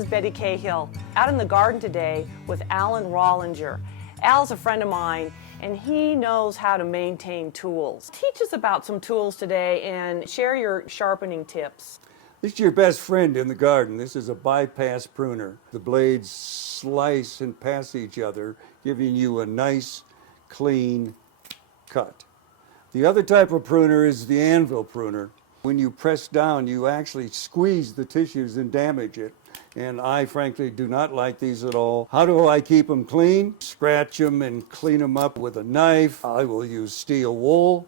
is Betty Cahill, out in the garden today with Alan Rollinger. Al's a friend of mine, and he knows how to maintain tools. Teach us about some tools today and share your sharpening tips. This is your best friend in the garden. This is a bypass pruner. The blades slice and pass each other, giving you a nice, clean cut. The other type of pruner is the anvil pruner. When you press down, you actually squeeze the tissues and damage it. And I frankly do not like these at all. How do I keep them clean? Scratch them and clean them up with a knife. I will use steel wool.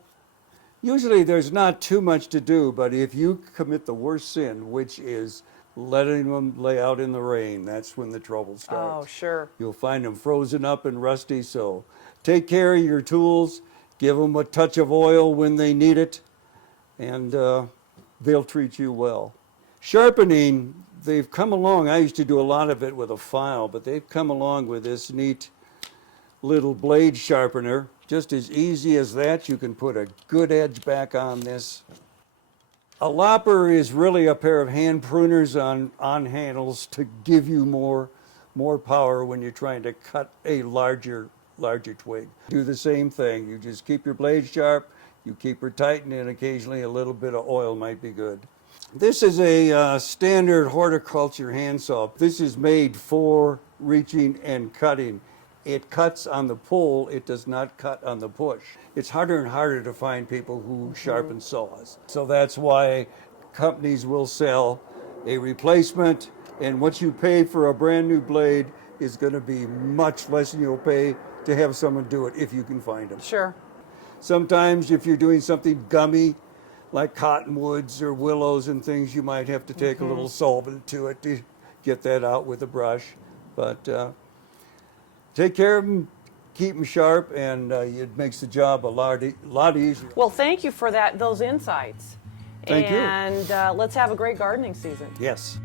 Usually there's not too much to do, but if you commit the worst sin, which is letting them lay out in the rain, that's when the trouble starts. Oh, sure. You'll find them frozen up and rusty, so take care of your tools, give them a touch of oil when they need it, and they'll treat you well. Sharpening, they've come along. I used to do a lot of it with a file, but they've come along with this neat little blade sharpener. Just as easy as that, you can put a good edge back on this. A lopper is really a pair of hand pruners on handles to give you more power when you're trying to cut a larger twig. Do the same thing. You just keep your blade sharp, you keep her tightened, and occasionally a little bit of oil might be good. This is a standard horticulture handsaw. This is made for reaching and cutting. It cuts on the pull, it does not cut on the push. It's harder and harder to find people who sharpen saws. So that's why companies will sell a replacement, and what you pay for a brand new blade is going to be much less than you'll pay to have someone do it if you can find them. Sure. Sometimes if you're doing something gummy, like cottonwoods or willows and things, you might have to take a little solvent to it to get that out with a brush. But take care of them, keep them sharp, and it makes the job a lot easier. Well, thank you for those insights. Thank you. And let's have a great gardening season. Yes.